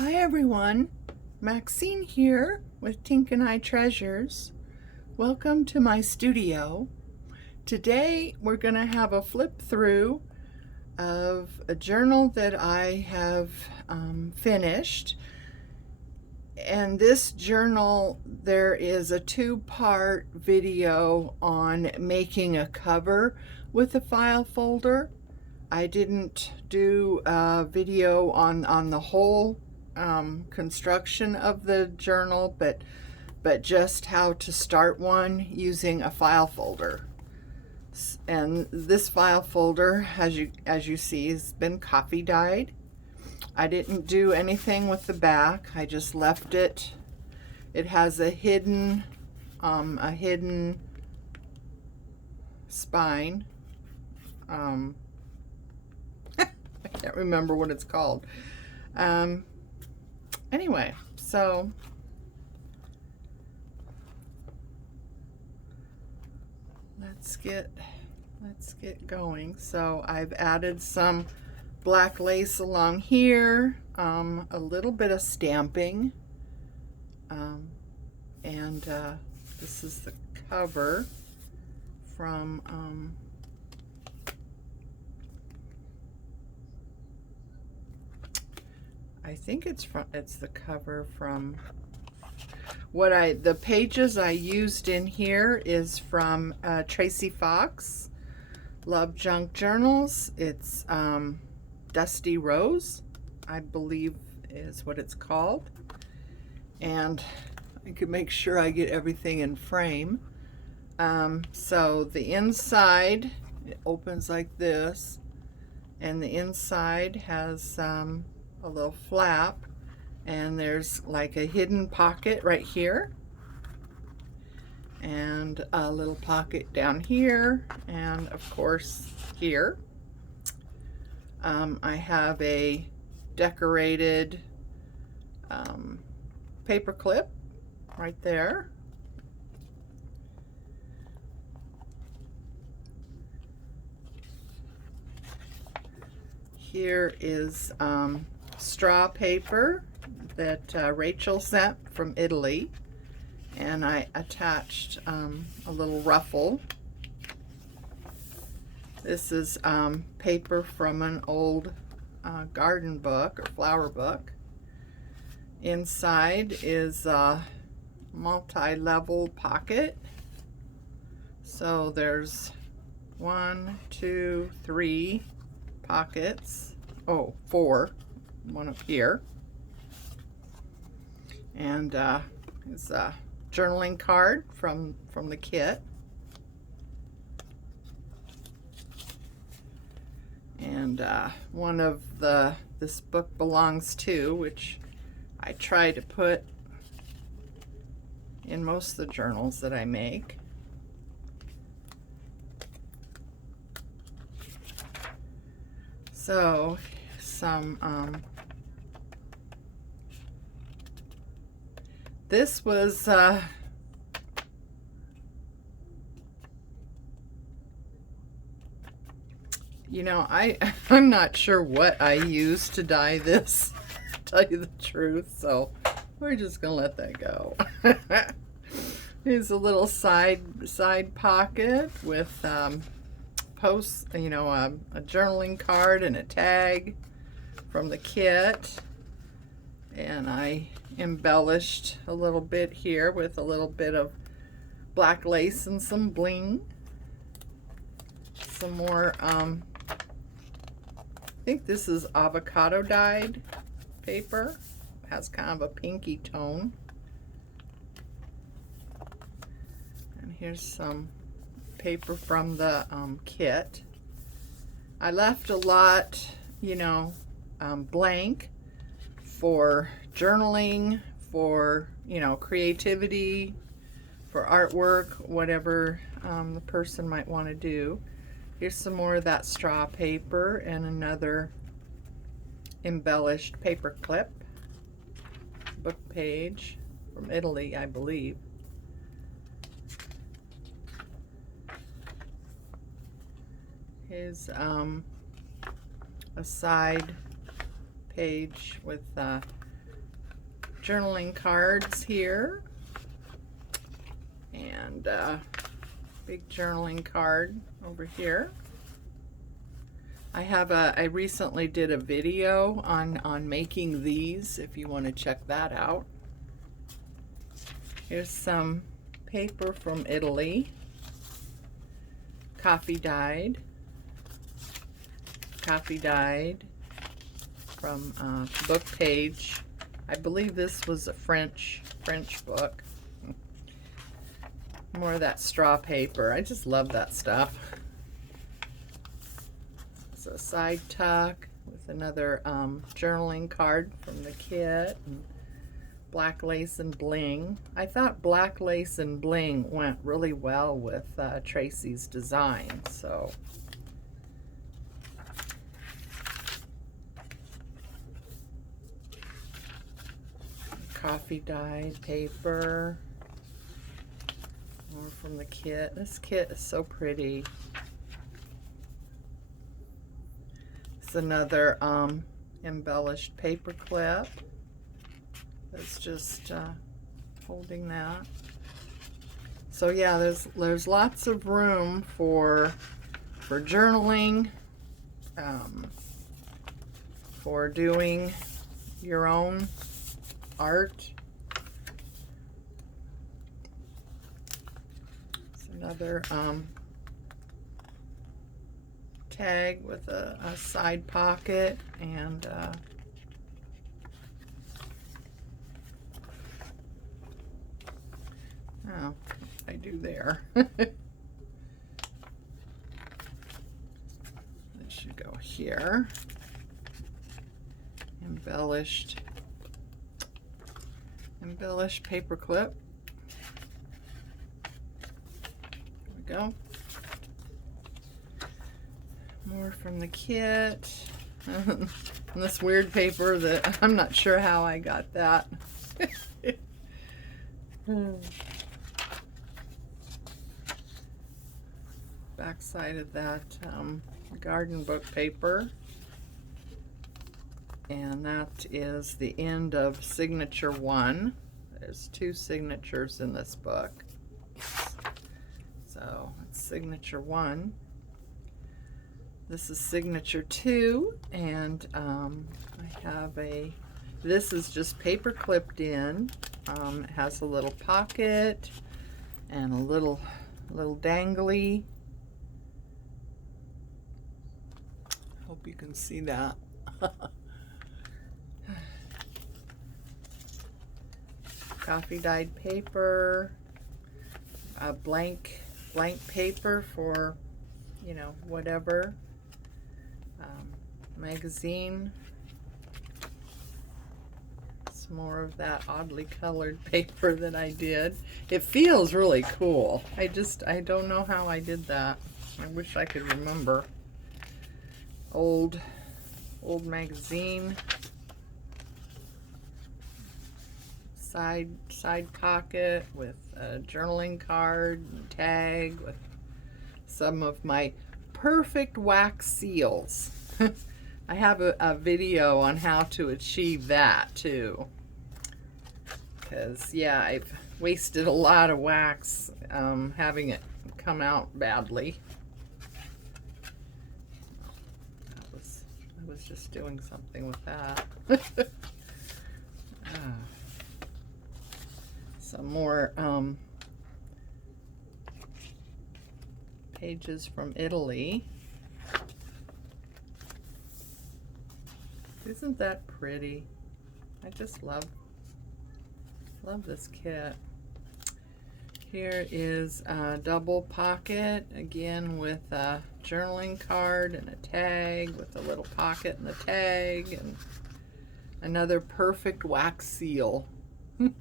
Hi everyone, Maxine here with Tink and I Treasures. Welcome to my studio. Today we're going to have a flip through of a journal that I have finished. And this journal, there is a two-part video on making a cover with a file folder. I didn't do a video on the whole construction of the journal, but just how to start one using a file folder. And this file folder, as you see, has been coffee dyed. I didn't do anything with the back. I just left it. It has a hidden spine. I can't remember what it's called. Anyway, so let's get going. So I've added some black lace along here, a little bit of stamping, and this is the cover from I think it's the cover from the pages I used in here is from Tracy Fox, Love Junk Journals. It's Dusty Rose, I believe is what it's called. And I can make sure I get everything in frame. So the inside, it opens like this, and the inside has a little flap, and there's like a hidden pocket right here, and a little pocket down here, and of course here. I have a decorated paper clip right there. Here is straw paper that Rachel sent from Italy, and I attached a little ruffle. This is paper from an old garden book or flower book. Inside is a multi-level pocket. So there's 1, 2, 3 pockets. Oh, 4. One up here, and it's a journaling card from the kit, and one of this book belongs to, which I try to put in most of the journals that I make. So some this was you know, I'm not sure what I used to dye this, to tell you the truth, so we're just gonna let that go. Here's a little side pocket with posts, you know, a journaling card and a tag from the kit, and I embellished a little bit here with a little bit of black lace and some bling. Some more I think this is avocado dyed paper. It has kind of a pinky tone. And here's some paper from the kit. I left a lot, you know, blank for journaling, for, you know, creativity, for artwork, whatever the person might want to do. Here's some more of that straw paper and another embellished paper clip, book page from Italy, I believe. Here's a side page with journaling cards here, and big journaling card over here. I recently did a video on making these, if you want to check that out. Here's some paper from Italy, coffee dyed from book page. I believe this was a French book. More of that straw paper. I just love that stuff. It's a side tuck with another journaling card from the kit. And black lace and bling. I thought black lace and bling went really well with Tracy's design, so. Coffee dyed paper. More from the kit. This kit is so pretty. It's another embellished paper clip. It's just holding that. So yeah, there's lots of room for journaling, for doing your own art. It's another tag with a side pocket and oh, I do there. It should go here. Embellished paper clip. There we go. More from the kit. And this weird paper that I'm not sure how I got that. Backside of that garden book paper, and that is the end of signature 1. There's 2 signatures in this book, so it's signature 1. This is signature 2, and I have this is just paper clipped in. It has a little pocket and a little dangly. Hope you can see that. Coffee dyed paper, a blank paper for, you know, whatever. Magazine. It's more of that oddly colored paper that I did. It feels really cool. I don't know how I did that. I wish I could remember. Old magazine. Side pocket with a journaling card and tag with some of my perfect wax seals. I have a video on how to achieve that too, because yeah, I've wasted a lot of wax having it come out badly. I was just doing something with that. Some more pages from Italy. Isn't that pretty? I just love this kit. Here is a double pocket, again with a journaling card and a tag with a little pocket and the tag, and another perfect wax seal. And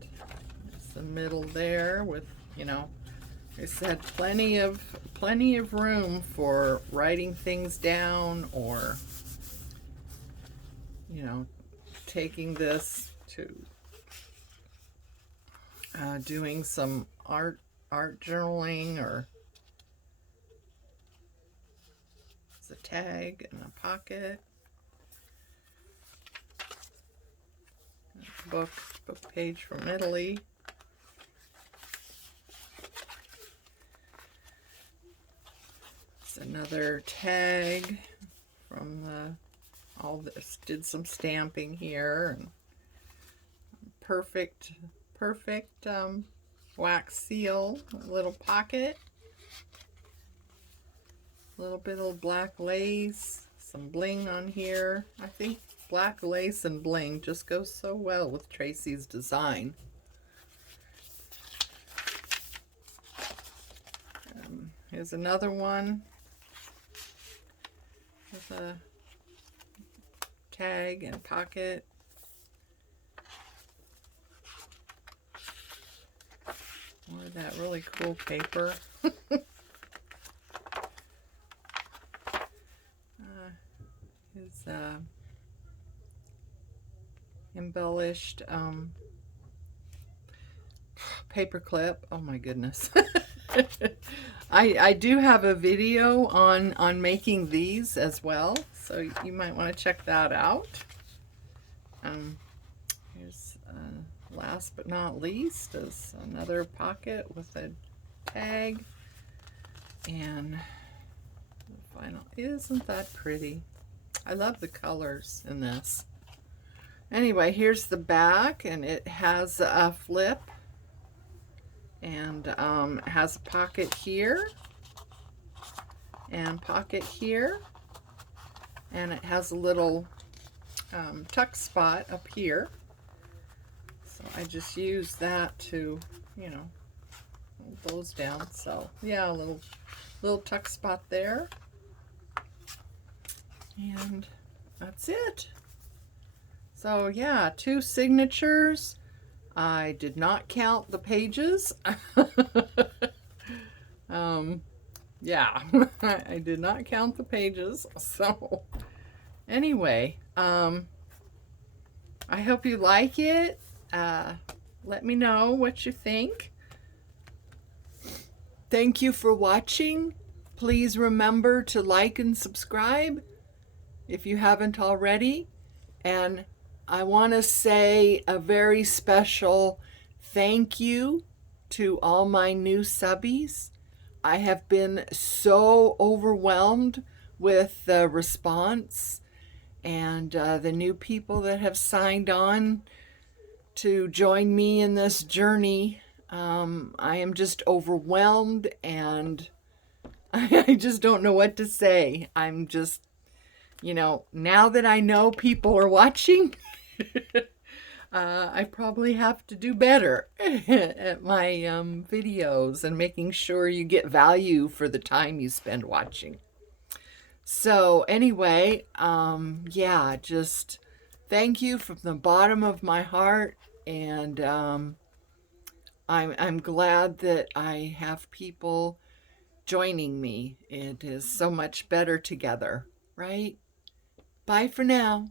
there's the middle there with, you know, I said plenty of room for writing things down, or, you know, taking this to doing some art journaling, or it's a tag and a pocket. Book page from Italy. It's another tag from all this. Did some stamping here and perfect wax seal. A little pocket. A little bit of black lace. Some bling on here. I think black lace and bling just goes so well with Tracy's design. Here's another one with a tag and pocket. More of that really cool paper. His embellished paper clip. Oh my goodness. I do have a video on making these as well, so you might want to check that out. Here's last but not least is another pocket with a tag, and the final. Isn't that pretty? I love the colors in this. Anyway, here's the back, and it has a flip, and it has a pocket here and pocket here, and it has a little tuck spot up here. So I just use that to, you know, hold those down. So yeah, a little tuck spot there, and that's it. So yeah, 2 signatures. I did not count the pages. Yeah, I did not count the pages. So anyway, I hope you like it. Let me know what you think. Thank you for watching. Please remember to like and subscribe if you haven't already. And I want to say a very special thank you to all my new subbies. I have been so overwhelmed with the response and the new people that have signed on to join me in this journey. I am just overwhelmed, and I just don't know what to say. I'm just, you know, now that I know people are watching, I probably have to do better at my videos and making sure you get value for the time you spend watching. So anyway, yeah, just thank you from the bottom of my heart, and I'm glad that I have people joining me. It is so much better together, right? Bye for now.